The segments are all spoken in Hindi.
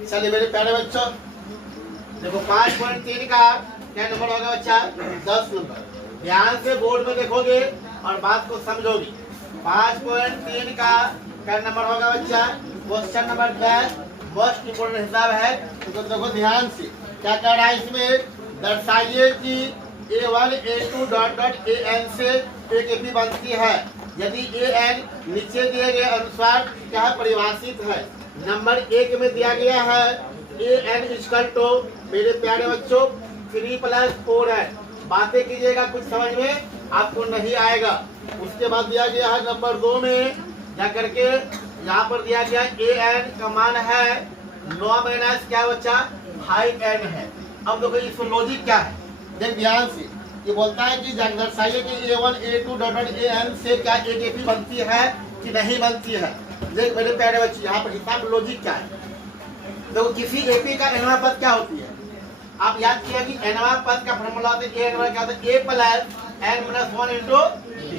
चलिए मेरे प्यारे बच्चों, देखो 5.3 का क्या नंबर होगा बच्चा? 10 नंबर। ध्यान से बोर्ड में देखोगे और बात को समझोगे। 5.3 का क्या नंबर होगा बच्चा? क्वेश्चन नंबर 10 मोस्ट इम्पोर्टेंट हिसाब है। तो देखो ध्यान से क्या कह रहा है इसमें, दर्शाइए कि A1 A2 dot dot AN से एक AP बनती है यदि AN नीचे दिए गए अनुसार क्या परिभाषित है। नंबर 1 में दिया गया है AN इक्वल टू, मेरे प्यारे बच्चों 3 + 4 है। बातें कीजिएगा, कुछ समझ में आपको नहीं आएगा। उसके बाद दिया गया है नंबर 2 में जा करके यहाँ पर दिया गया AN का मान है 9 माइनस क्या बच्चा 5N है। अब देखो इसमें लॉजिक क्या है, देख ध्यान से। ये बोलता है कि दर्शाइए कि A1 A2 dot dot AN से क्या एक AP बनती है कि नहीं बनती है। देख मेरे प्यारे बच्चे, यहाँ पर हिसाब लॉजिक क्या है। देखो किसी AP का एनवा पद क्या होती है, आप याद किया कि एनवा पद का फॉर्मूला होता है A एनवा क्या होता है A + N - 1 × D।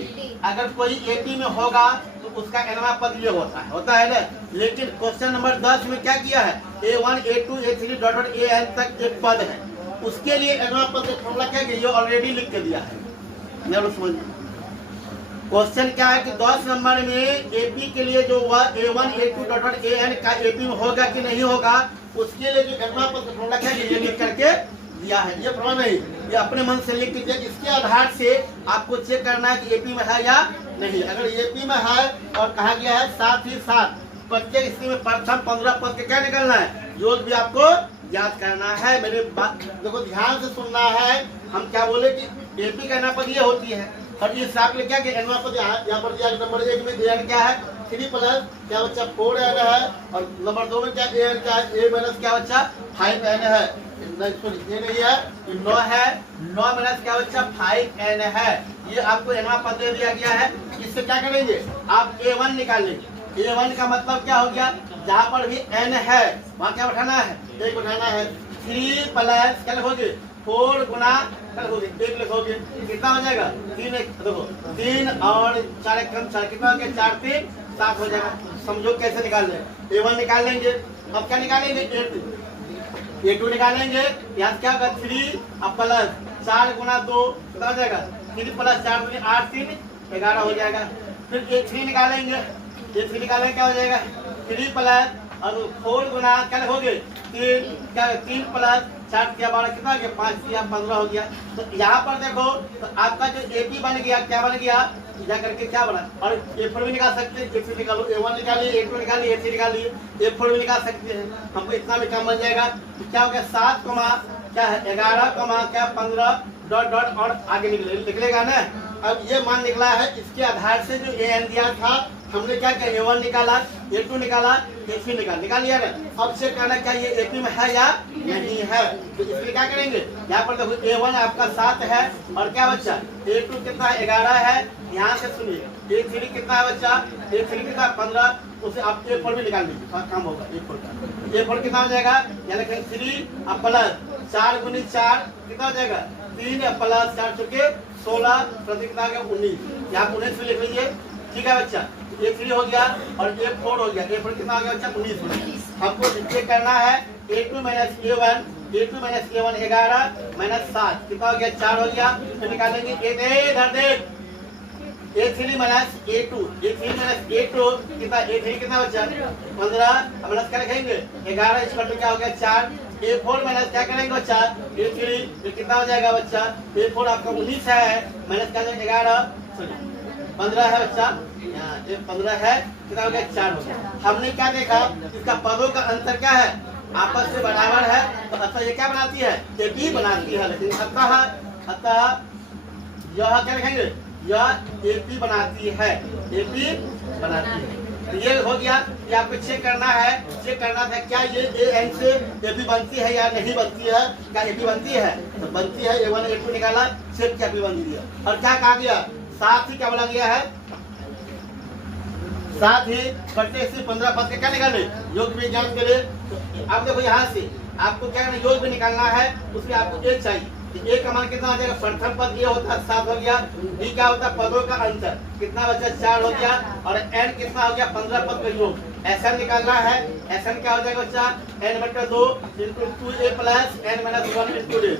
अगर कोई AP में होगा तो उसका एनवा पद ये होता है ना। लेकिन क्वेश्चन नंबर 10 में क्या किया है, A1 A2 A3 dot dot AN तक एक पद है, उसके लिए एनवा पद का फॉर्मूला क्या है, ये ऑलरेडी लिख के दिया है। समझ क्वेश्चन क्या है कि 10 नंबर में AP के लिए जो हुआ A1 A2 dot dot AN का AP में होगा कि नहीं होगा, उसके लिए जो एनवा पद का फॉर्मूला क्या है, ये लिख करके दिया है। ये फॉर्मूला नहीं, ये अपने मन से लिख दीजिए। इसके आधार से आपको चेक करना है कि AP में है या नहीं। अगर AP में है और कहा गया है साथ ही साथ प्रत्येक स्थिति में प्रथम 15 पद के क्या निकलना है, योग भी आपको याद करना है। मेरे बात देखो ध्यान से सुनना है। हम क्या बोले कि AP का एनवा पद ये होती है और इस हिसाब से क्या कि एनवा पद यहाँ पर दिया नंबर 1 में AN क्या है 3 + क्या बच्चा 4N है, और नंबर 2 में क्या AN क्या है A - क्या बच्चा 5N है। ये नहीं है, 9 है, 9 - क्या बच्चा 5N है। ये आपको एनवा पद दे दिया गया है। इससे क्या करेंगे, आप A1 निकालेंगे। A1 का मतलब क्या हो गया, जहाँ पर भी N है वहाँ क्या उठाना है, 1 उठाना है। 3 + क्या लिखोगे 4 गुना क्या लिखोगे 1 लिखोगे, कितना हो जाएगा 3 देखो 3 और 4 कम 4 कितना हो गया 4 3 7 हो जाएगा। समझो कैसे निकाल लें। A1 निकाल लेंगे। अब क्या निकालेंगे A2 निकालेंगे। यहाँ क्या होगा 3 अब प्लस 4 गुना 2 कितना हो जाएगा 3 + 4 दूनी 8 3 11 हो जाएगा। फिर A3 निकालेंगे। A3 निकालेंगे क्या हो जाएगा 3 + और 4 गुना क्या लिखोगे 3 क्या 3 + 4 × 12 कितना हो गया 5 × 15 हो गया। तो यहाँ पर देखो तो आपका जो AP बन गया क्या बन गया जा करके क्या बना, और A4 भी निकाल सकते हैं। A3 निकालो, A1 निकालिए, A2 निकालिए, A3 निकालिए, A4 भी निकाल सकते हैं। हमको इतना भी काम बन जाएगा। तो क्या हो गया 7 क्या है 11 क्या 15 डॉट डॉट और आगे निकलेगा ना। अब ये मान निकला है। इसके आधार से जो AN दिया था हमने क्या किया A1 निकाला, A2 निकाला, A3 निकाल लिया ना। अब चेक करना क्या ये AP में है या नहीं है। तो इसलिए क्या करेंगे, यहाँ पर देखो A1 आपका 7 है और क्या बच्चा A2 कितना 11 है। यहाँ से सुनिए A3 कितना है बच्चा A3 कितना 15, उसे आप A4 भी निकाल लीजिए, काम होगा A4 का। A4 कितना हो जाएगा यानी 3 अब + 4 × 4 कितना हो जाएगा 3 + 4 चुके 16 प्रति कितना गया 19। यहाँ 19 भी लिख लीजिए, ठीक है बच्चा। A3 हो गया और A4 हो गया। A4 कितना हो गया बच्चा 19 हो गया। हमको चेक करना है A2 - A1 A2 - A1 11 - 7 कितना हो गया 4 हो गया। फिर निकालेंगे इधर देख A3 - A2 कितना A3 कितना बच्चा 15 अब क्या लिखेंगे 11 इक्वल क्या हो गया 4। A4 - क्या करेंगे बच्चा A3 कितना हो जाएगा बच्चा A4 आपका 19 है माइनस क्या 11 15 है बच्चा, ये 15 है कितना हो गया 4 हो गया। हमने क्या देखा इसका पदों का अंतर क्या है आपस में बराबर है। तो अतः ये क्या बनाती है AP बनाती है। लेकिन अतः यह क्या लिखेंगे यह AP बनाती है, AP बनाती है। तो ये हो गया। ये आपको चेक करना है, चेक करना था क्या ये AN से AP बनती है या नहीं बनती है। क्या AP बनती है तो बनती है। A1 A2 निकाला, चेक क्या AP बनती है। और क्या कहा गया साथ ही क्या बोला गया है, साथ ही प्रत्येक से 15 पद के क्या निकाले योग भी ज्ञान करे। तो आप देखो यहाँ से आपको क्या करना योग भी निकालना है, उसमें आपको एक चाहिए। A का मान कितना हो जाएगा प्रथम पद ये होता है 7 हो गया। B क्या होता है पदों का अंतर कितना बचा 4 हो गया। और N कितना हो गया 15 पद का योग SN निकालना है। SN क्या हो जाएगा बच्चा, n/2 into 2a plus n-1 into d।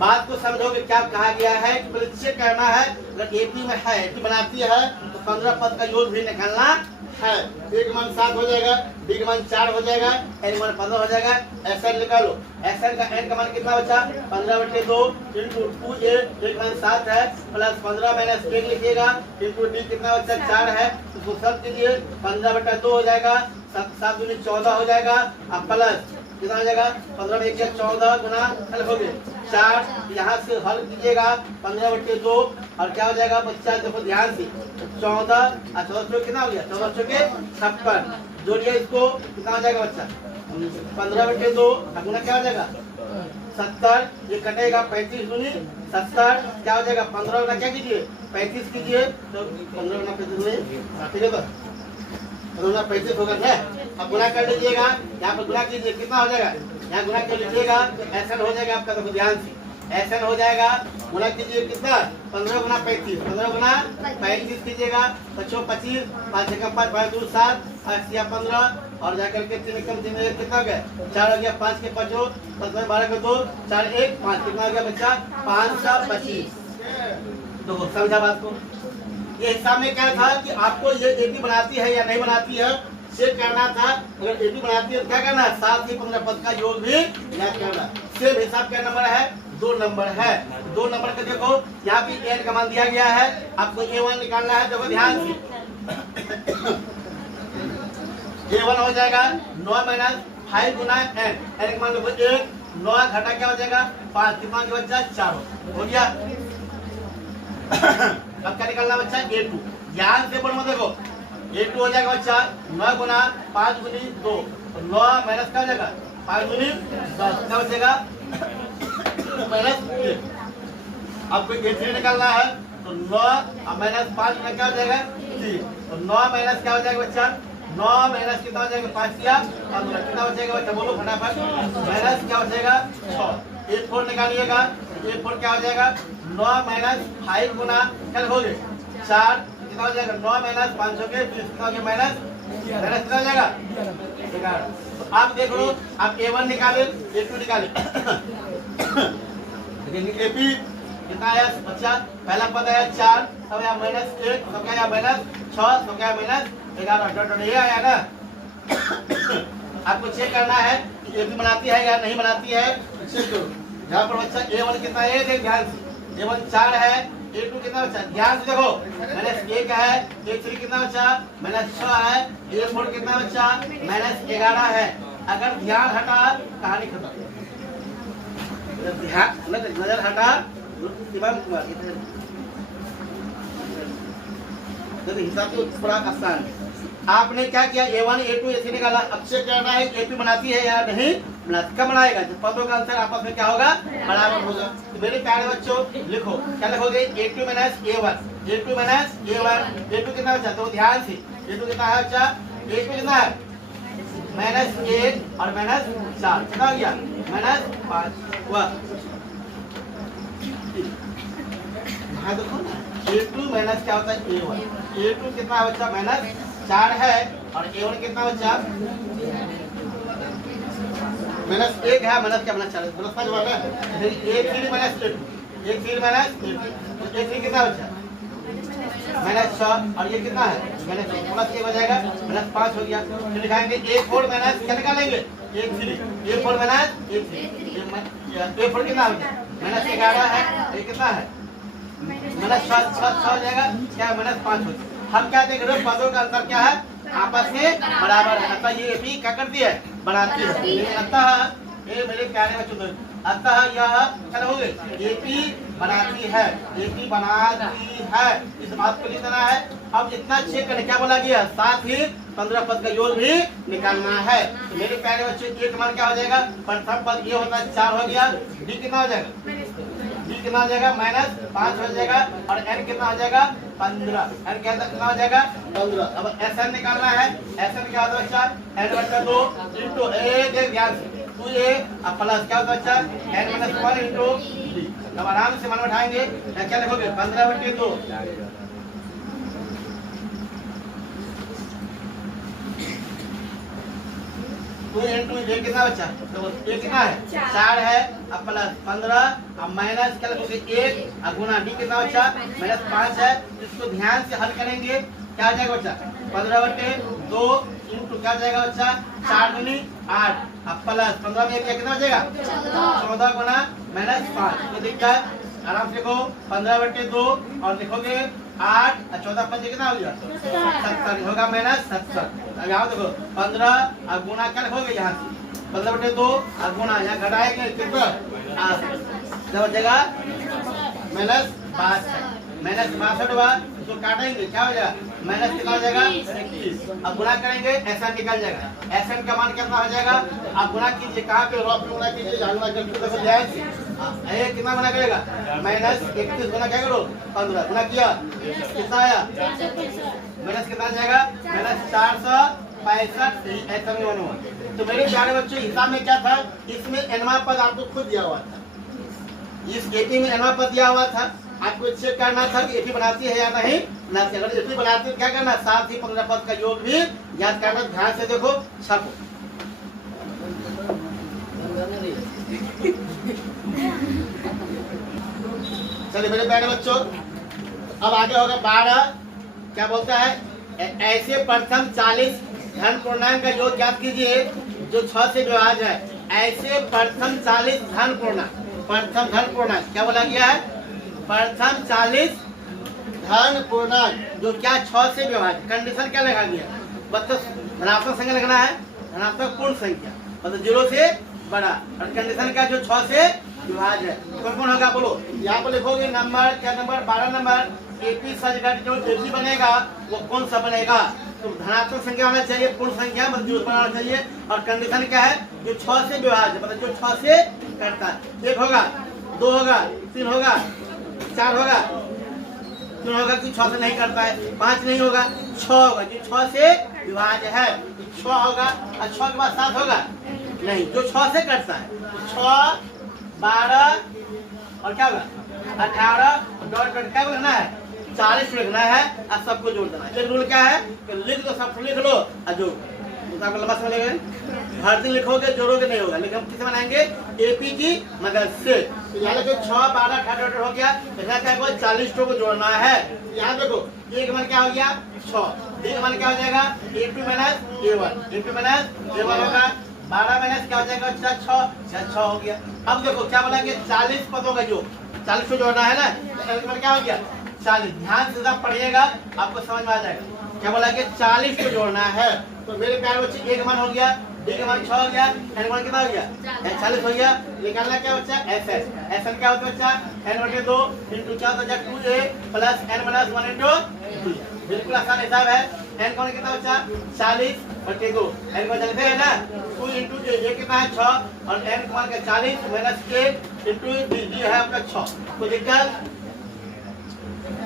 बात को समझोगे क्या कहा गया है, चेक करना है अगर AP में है, AP बनाती है तो 15 पद का योग भी निकालना है। A का मान 7 हो जाएगा, B का मान 4 हो जाएगा, n का मान 15 हो जाएगा। SN निकालो, SN का n का मान कितना बचा, 15/2 इंटू 2a, A का मान 7 है प्लस 15 माइनस 1 लिखिएगा इंटू d कितना बचा 4 है, उसको सब कीजिए 15/2 हो जाएगा, 7 दूनी 14 हो जाएगा, अब प्लस कितना हो जाएगा 15 में 1 14 गुना हल हो गए 4, यहाँ से हल कीजिएगा 15/2 और क्या हो जाएगा बच्चा देखो ध्यान से 14 और 14 कितना हो गया 14 के 56 जोड़िए इसको कितना हो जाएगा बच्चा 15/2 गुना क्या हो जाएगा 70, ये कटेगा 35 दूनी 70 क्या हो जाएगा 15 गुना क्या कीजिए 35 कीजिए तो 15 गुना 35 हुए 35 होगा है। अब गुना कर लीजिएगा, यहाँ पर गुना कीजिए कितना हो जाएगा, यहाँ गुना कर लीजिएगा SN हो जाएगा आपका, देखो ध्यान से SN हो जाएगा, गुना कीजिए कितना 15 गुना 35, 15 गुना 35 कीजिएगा 25 25 5 1 5 5 2 7 8 या 15 और जाकर के 3 कम 3 कितना हो गया 4 हो गया 5 के 5 10 12 के 2 4 1 5 कितना हो गया बच्चा 525। देखो समझा बात को, ये हिसाब में क्या था कि आपको ये AP बनाती है या नहीं बनाती है चेक करना था। अगर AP बनाती है तो क्या करना है, साथ ही 15 पद का योग भी याद करना। सेम हिसाब क्या नंबर है 2 नंबर है, 2 नंबर का देखो यहाँ पे n का मान दिया गया है, आपको A1 निकालना है। देखो ध्यान से A1 हो जाएगा 9 माइनस 5 गुना n, n का मान देखो 1 9 घटा क्या हो जाएगा 5 कितना के बच्चा 4 हो गया। अब क्या निकालना बच्चा A2, ध्यान से बोलो देखो A2 हो जाएगा बच्चा 9 गुना 5 गुनी 2 9 माइनस क्या हो जाएगा 5 गुनी 10 क्या बचेगा माइनस 1। आपको A3 निकालना है तो 9 माइनस 5 में क्या हो जाएगा 3, तो 9 माइनस क्या हो जाएगा बच्चा 9 माइनस कितना हो जाएगा 5 या 15 कितना बचेगा बच्चा बोलो फटाफट, माइनस क्या बचेगा 6। A4 निकालिएगा, A4 क्या हो जाएगा 9 माइनस 5 गुना क्या हो गए 4 कितना हो जाएगा 9 माइनस 500 के 20 कितना हो गया माइनस कितना हो जाएगा 11। तो आप देख लो आप A1 निकाले A2 निकाले देखेंगे AP कितना आया बच्चा, पहला पद आया 4 अब आया माइनस 1 तो क्या आया माइनस 6 तो क्या माइनस 11 डॉट ये आया ना। आपको चेक करना है कि AP बनाती है या नहीं बनाती है, चेक करो। यहाँ पर बच्चा A1 कितना है देख ध्यान से, A1 4 है, A2 कितना बचा ध्यान से देखो माइनस 1 है, A3 कितना बचा माइनस 6 है, A4 कितना बचा माइनस 11 है। अगर ध्यान हटा कहानी खत्म, ध्यान नजर हटा हिसाब तो बड़ा आसान है। आपने क्या किया A1 A2 A3 निकाला, अब चेक करना है AP बनाती है या नहीं बनाती, कब बनाएगा जब पदों का आंसर आपस में क्या होगा बराबर होगा। तो मेरे प्यारे बच्चों लिखो क्या लिखोगे A2 minus A1, A2 minus A1, A2 कितना बचा तो ध्यान से A2 कितना है बच्चा A2 कितना है माइनस 1 और माइनस 4 कितना हो गया माइनस 5 हुआ। हाँ देखो A2 माइनस क्या होता है A1, A2 कितना है बच्चा माइनस 4 है और A1 कितना बच्चा माइनस 1 है, माइनस क्या माइनस 4 है समझ में है। A3 minus A2, A3 minus A2 A3 कितना बच्चा माइनस 6 और ये कितना है माइनस 1 हो जाएगा माइनस 5 हो गया। तो लिखाएंगे A4 माइनस क्या निकालेंगे A3, A4 minus A3, A4 कितना हो गया माइनस 11 है, ये कितना है माइनस 6 हो जाएगा क्या माइनस 5 हो गया। हम क्या देख रहे हैं पदों का अंतर क्या है आपस में बराबर है, अतः ये भी क्या करती है बनाती है। अतः ये मेरे प्यारे बच्चों अतः यह क्या हो गए AP बनाती है, AP बनाती है इस बात को लिखना है। अब इतना चेक करने क्या बोला गया साथ ही 15 पद का योग भी निकालना है। तो मेरे प्यारे बच्चों A का मान क्या हो जाएगा प्रथम पद ये होता है 4 हो गया, D कितना हो जाएगा D कितना हो जाएगा माइनस 5 हो जाएगा और N कितना हो जाएगा 15, N कितना हो जाएगा 15। अब SN निकालना है, SN क्या होता है बच्चा n/2 इंटू A देख ध्यान से 2A अब प्लस क्या होता है बच्चा n-1 इंटू D। अब आराम से मन उठाएंगे क्या लिखोगे 15/2 2 इंटू ये कितना बचा? तो ये कितना है? 4 है। अब प्लस 15 अब माइनस क्या लिखोगे? 1 अब गुना डी कितना बचा? माइनस 5 है। इसको ध्यान से हल करेंगे, क्या आ जाएगा बच्चा? 15/2 इंटू क्या जाएगा बच्चा? 4 दूनी 8 अब प्लस 15 में कितना बचेगा? 14 गुना माइनस 5। तो दिखता है, आराम से लिखो 15/2 और लिखोगे 8 और 14 5 कितना हो गया? 70 होगा माइनस 70। अब यहाँ देखो 15 और गुना क्या लिखोगे? यहाँ से 15/2 और गुना यहाँ घटाएंगे कितना? 8 जब बचेगा माइनस 62। माइनस 62 हुआ, इसको काटेंगे क्या हो जाएगा? माइनस कितना हो जाएगा? 21। अब गुना करेंगे ऐसा निकल जाएगा। एसएन का मान कितना हो जाएगा? आप गुना कीजिए, कहाँ पे रॉ पे गुना कीजिए, यहाँ गुना करके देखो ध्यान से। ये कितना गुना करेगा? माइनस 31 गुना क्या करो? 15 गुना किया कितना आया? माइनस कितना आ जाएगा? माइनस 465 ऐसा में हुआ। तो मेरे प्यारे बच्चों हिसाब में क्या था? इसमें एनवा पद आपको खुद दिया हुआ था, इस एपी में एनवा पद दिया हुआ था। आपको चेक करना था कि एपी बनाती है या नहीं ना। अगर एपी बनाती है क्या करना? साथ ही 15 पद का योग भी याद करना। ध्यान से देखो, छापो। चलिए मेरे प्यारे बच्चों, अब आगे होगा 12। क्या बोलता है? ऐसे प्रथम 40 धन पूर्णांक का योग याद कीजिए जो 6 से विभाज्य है। ऐसे प्रथम 40 धन पूर्णांक, प्रथम धन पूर्णांक क्या बोला गया है? प्रथम 40 धन पूर्णांक जो क्या 6 से विभाज्य। कंडीशन क्या लगा दिया? मतलब धनात्मक संख्या लगना है, धनात्मक पूर्ण संख्या मतलब 0 से बड़ा, और कंडीशन का जो 6 से विभाज्य है। कौन कौन होगा बोलो? यहाँ पर लिखोगे नंबर, क्या नंबर? 12 नंबर। एपी सजगट जो एपी बनेगा वो कौन सा बनेगा? तो धनात्मक संख्या होना चाहिए, पूर्ण संख्या मतलब 0 बनाना चाहिए। और कंडीशन क्या है? जो 6 से विभाज्य मतलब जो 6 से करता है। 1 होगा, 2 होगा, 3 होगा, 4 होगा, 3 होगा कि 6 से नहीं करता है, 5 नहीं होगा, 6 होगा जो 6 से विभाज्य है। 6 होगा और 6 के बाद 7 होगा नहीं, जो 6 से करता है। 6 12 और क्या होगा? 18 डॉट डॉट क्या लिखना है? 40 लिखना है और सबको जोड़ देना है। रूल क्या है? लिख दो, सब लिख लो और जो लंबा समय लगेगा। हर दिन लिखोगे जोड़ोगे नहीं होगा, लेकिन हम किसे बनाएंगे? एपी की मदद से। तो यहाँ देखो 6 12 18 हो गया, क्या 40 को जोड़ना है। यहाँ देखो ए का मान क्या हो गया? 6, बी का मान क्या हो जाएगा? A2 minus A1, A2 minus A1 होगा। 12 माइनस क्या हो जाएगा? 6 हो गया। अब देखो क्या बोलेंगे? 40 पदों का योग, 40 को जोड़ना है ना। क्या हो गया? 40। ध्यान से सब पढ़िएगा, आपको समझ में आ जाएगा। क्या बोला कि 40 को जोड़ना है। तो मेरे प्यारे बच्चे ए का मान हो गया, डी का मान 6 हो गया, एन मान कितना हो गया? 40 हो गया। निकालना क्या बच्चा? S S. एस एन क्या होता है बच्चा? n/2 इंटू क्या होता है? 2a plus n/1 into 2। बिल्कुल आसान हिसाब है। एन कौन कितना बच्चा? 40/2। एन को जानते हैं ना? 2 इंटू ये कितना है? 6 और एन का मान क्या? 40 माइनस के इंटू डी है आपका 6। तो दिक्कत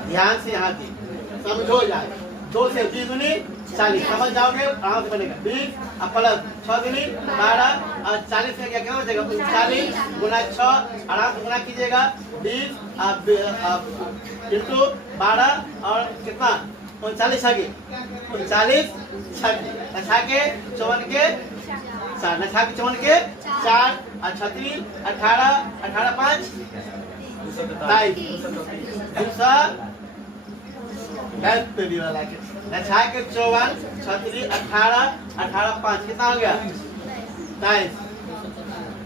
ध्यान से यहाँ की समझो जाए। 2 से 20 दूनी 40 समझ जाओगे, आराम से बनेगा। 20 और प्लस 6 दूनी 12 और 40 से क्या कितना बचेगा? 40 गुना 6 आराम से गुना कीजिएगा। 20 इंटू 12 और कितना? 39 आगे 39 छा के 54 के 4 न छा के 54 के 4 और 36 18 18 5 23 वाला के लछा के 54 36 18 18 5 कितना हो गया? 23।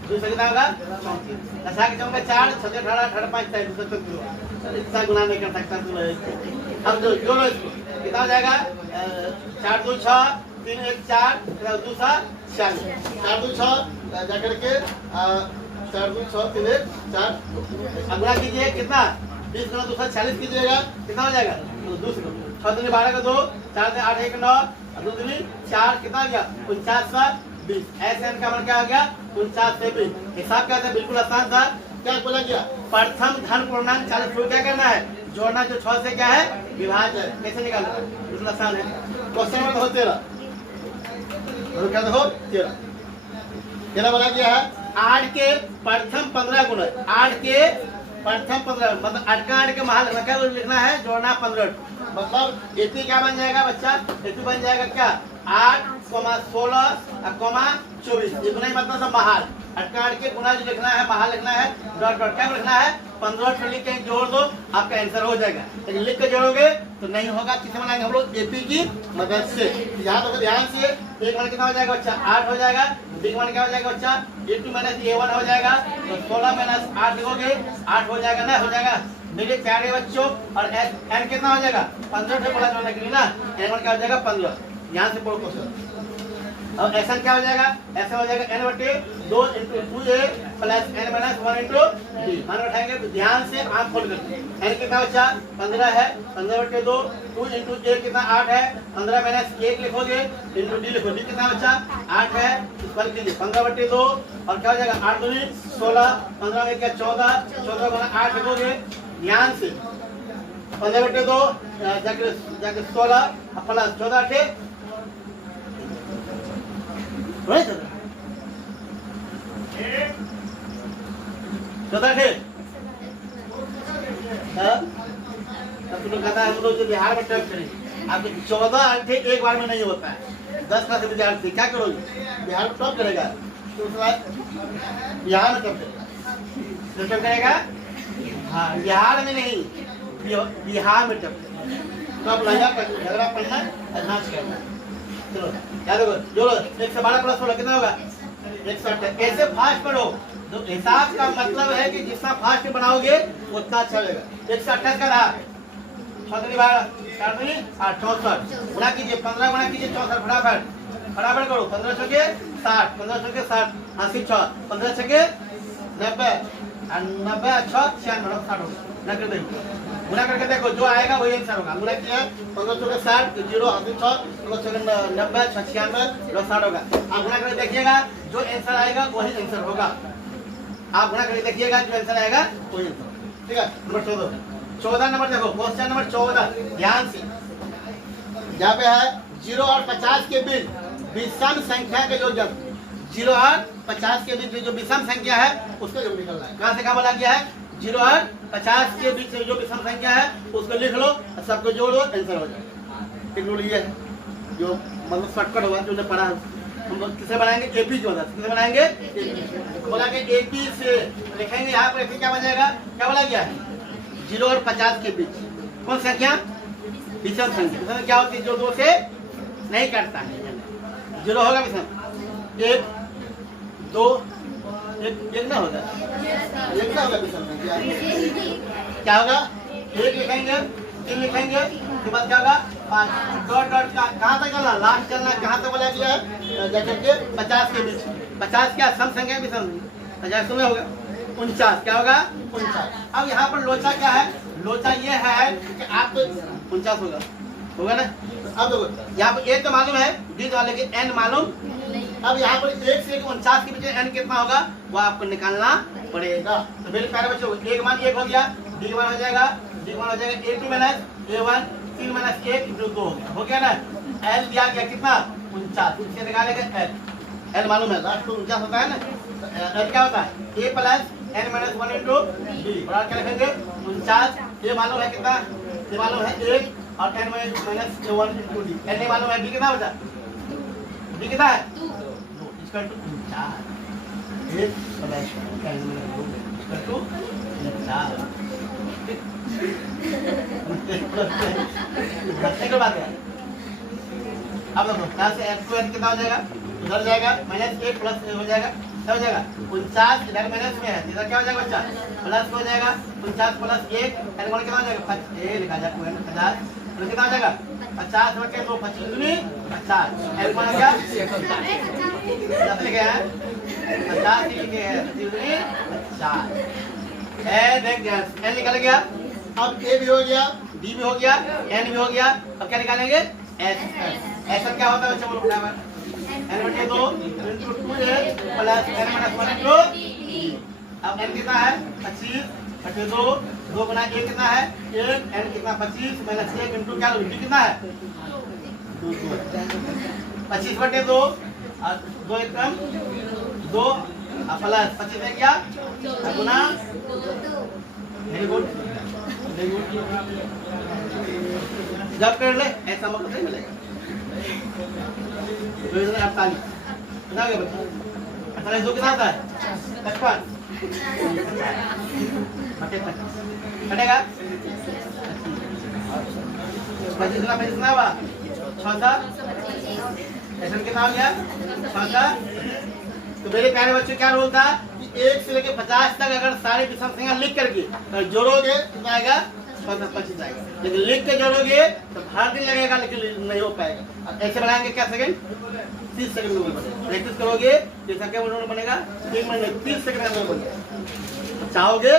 दूसरा कितना होगा? 34। लछा के 4 4 36 18 18 5 23। इतना गुना नहीं कर सकता तू। अब जो जोड़ो इसको कितना हो जाएगा? 4 2 6 3 1 4 2 7 4 4 2 6 जाकर के 4 2 6 3 1 4 गुना कीजिए कितना? 20 गुना 2 40 कीजिएगा कितना हो जाएगा? 2 6 दूनी 12 का 2 4 से 8 1 9 2 दूनी 4 कितना गया? 49 सा 20। ऐसे का मान क्या हो गया? 49 से 20। हिसाब क्या था? बिल्कुल आसान था। क्या बोला गया? प्रथम धन पूर्णांक 40 को क्या करना है? जोड़ना। जो 6 से क्या है? विभाज्य है। कैसे निकालना है? बिल्कुल आसान है। क्वेश्चन नंबर 13 क्या देखो 13 बोला गया है 8 के प्रथम 15 गुना। 8 के प्रथम 15 मतलब 8 का 8 के महल लिखना है, जोड़ना 15। मतलब एपी क्या बन जाएगा बच्चा? एपी बन जाएगा क्या? 8 24 ये गुना ही मतलब सब महाल अटकाट के गुना जो लिखना है महाल लिखना है डॉट डॉट क्या लिखना है 15 लिख के जोड़ दो आपका आंसर हो जाएगा। लेकिन लिख के जोड़ोगे तो नहीं होगा। किसे बनाएंगे हम लोग एपी की मदद से। यहाँ तो ध्यान से एक मान कितना हो जाएगा बच्चा 8 हो जाएगा। बी मान क्या हो जाएगा बच्चा a2 माइनस a1 हो जाएगा। तो 16 माइनस 8 लिखोगे 8 हो जाएगा ना हो जाएगा मेरे प्यारे बच्चों। और n कितना हो जाएगा 15 से बड़ा जोड़ने के लिए ना n1 क्या हो जाएगा 15। यहाँ से पढ़ो क्वेश्चन। अब ऐसा क्या हो जाएगा ऐसा हो जाएगा n बटे 2 into 2a plus n minus 1 into d मान उठाएंगे तो ध्यान से आंख खोल कर n कितना बच्चा 15 है 15 बटे 2 2 इंटू a कितना 8 है 15 माइनस 1 लिखोगे इंटू d लिखो d कितना बच्चा 8 है इस पर कीजिए 15 बटे 2 और क्या हो जाएगा 8 दूनी 16 15 में क्या 14 14 गुना 8 लिखोगे ध्यान से 15 बटे 2 जाके 16 प्लस 14 थे चौदह थे तुम लोग कहता है हम लोग जो बिहार में टर्म करेंगे आपके 14 अंठे एक बार में नहीं होता है। 10 क्लास विद्यार्थी क्या करोगे बिहार में टॉप करेगा तो उसके बाद बिहार में टॉप करेगा हाँ बिहार में नहीं बिहार में टॉप टॉप लगा झगड़ा पढ़ना नाच करना। चलो क्या देखो जोड़ो 112 प्लस 16 कितना होगा 128। ऐसे फास्ट पढ़ो तो हिसाब का मतलब है कि जितना फास्ट बनाओगे उतना अच्छा लगेगा। 128 का रहा 64 गुना कीजिए 15 गुना कीजिए 64 फटाफट फटाफट करो 15 के 60 15 के 60 80 6 15 के 90 90 6 96 60 ना कर दे गुना करके देखो जो आएगा वही आंसर होगा। गुना किया 15 के 60 0 80 6 15 के 90 96 60 होगा। आप गुना करके देखिएगा जो आंसर आएगा वही आंसर होगा। आप गुना करके देखिएगा जो आंसर आएगा वही आंसर ठीक है। नंबर 14 नंबर देखो क्वेश्चन नंबर 14 ध्यान से यहाँ पे है 0 और 50 के बीच विषम संख्या के जो 0 और 50 के बीच जो विषम संख्या है उसको जो निकलना है। कहाँ से कहाँ बोला गया है 0 और 50 के बीच जो विषम संख्या है उसको लिख लो और सबको जोड़ दो आंसर हो जाएगा। एक रूल ये है जो मतलब शॉर्टकट होगा जो पढ़ा हम लोग किसे बनाएंगे एपी जो होता है किसे बनाएंगे बोला कि एपी से लिखेंगे। यहाँ पर क्या बन जाएगा क्या बोला गया है 0 और 50 के बीच कौन संख्या विषम संख्या क्या होती है जो 2 से नहीं करता है 0 होगा विषम 1 2 एक ना होगा एक ना होगा विषम संख्या क्या होगा 1 लिखेंगे 3 लिखेंगे उसके बाद क्या होगा 5 डॉट डॉट कहाँ तक चलना लास्ट चलना कहाँ तक बोला गया है जैसे 50 के बीच 50 क्या सम संख्या विषम 50 में होगा 49 क्या होगा 49। अब यहाँ पर लोचा क्या है लोचा ये है कि आप तो 49 होगा ना। अब देखो यहाँ पर एक तो मालूम है बीच वाले की n मालूम। अब यहाँ पर 1 से 49 के बीच n कितना होगा वो आपको निकालना पड़ेगा। तो मेरे प्यारे बच्चों एक मान 1 हो गया d मान हो जाएगा a2 minus a1 3 minus 1 into 2 हो गया ना। l दिया गया कितना 49 इससे निकालेंगे l मालूम है लास्ट 49 होता है ना। l क्या होता है a plus n minus 1 into d बराबर क्या लिखेंगे 49। ये मालूम है कितना ये मालूम है 1 और n minus 1 into d n मालूम है d कितना बचा d कितना है 2 इसका टू 4 1 प्लस n माइनस 2 इसका टू 4 बात है। अब देखो यहाँ से n2 कितना हो जाएगा उधर जाएगा माइनस 1 प्लस हो जाएगा क्या हो जाएगा 49 इधर माइनस में है इधर क्या हो जाएगा बच्चा प्लस हो जाएगा 49 प्लस 1 n मान कितना हो जाएगा 5 लिखा जाए 50 तो कितना हो जाएगा 50 बटे 2 25 दूनी 50 n मान क्या 50 लिखे हैं 50 लिखे हैं 25 दूनी 50 ए देख गया n निकल गया। अब a भी हो गया d भी हो गया n भी हो गया। अब क्या निकालेंगे s ऐसा क्या होता है बच्चा बोलो बराबर n बटे 2 into 2a plus n minus 1 into अब n कितना है 25 बटे 2 2 गुना a कितना है 1 n कितना 25 माइनस 1 इंटू क्या d कितना है 25 बटे 2 और 2 एकदम 2 प्लस 25 है क्या गुना वेरी गुड जब कर ले ऐसा मतलब नहीं मिलेगा 48 कितना हो गया बच्चा? 48 दो कितना आता है? 55 कटेगा 25 कितना हुआ? 6 ऐसा कितना हो गया? 6। तो मेरे प्यारे बच्चों क्या रोल था कि 1 से लेकर 50 तक अगर सारे विषम संख्या लिख करके तो जोड़ोगे कितना आएगा? 25 आएगा। लेकिन लिख के जोड़ोगे तो हर दिन लगेगा, लेकिन नहीं हो पाएगा। ऐसे बनाएंगे क्या सेकंड? 30 सेकंड में बनेगा। प्रैक्टिस करोगे तो संख्या बनेगा 1 मिनट 30 सेकंड में बनेगा। चाहोगे